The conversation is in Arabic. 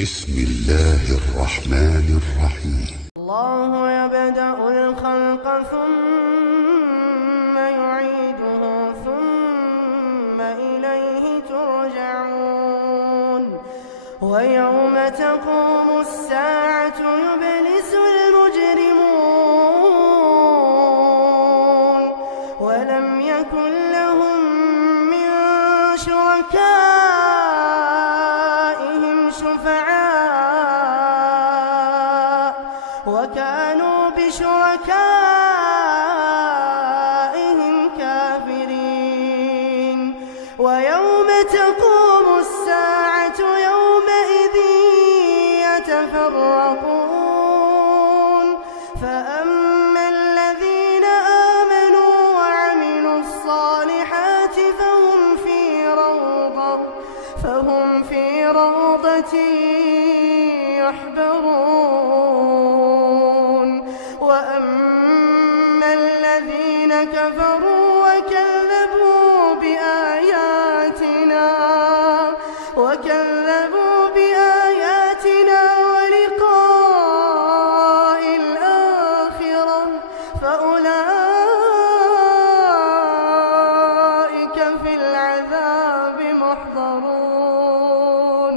بسم الله الرحمن الرحيم. الله يبدأ الخلق ثم يعيده ثم إليه ترجعون ويوم تقوم الساعة يبلس المجرمون ولم يكن لهم من شركائهم شفعاء وكانوا بشركائهم كافرين ويوم تقوم الساعة يومئذ يتفرقون فأما الذين آمنوا وعملوا الصالحات فهم في روضة يحبرون وأما الذين كفروا وكذبوا بآياتنا ولقاء الآخرة فأولئك في العذاب محضرون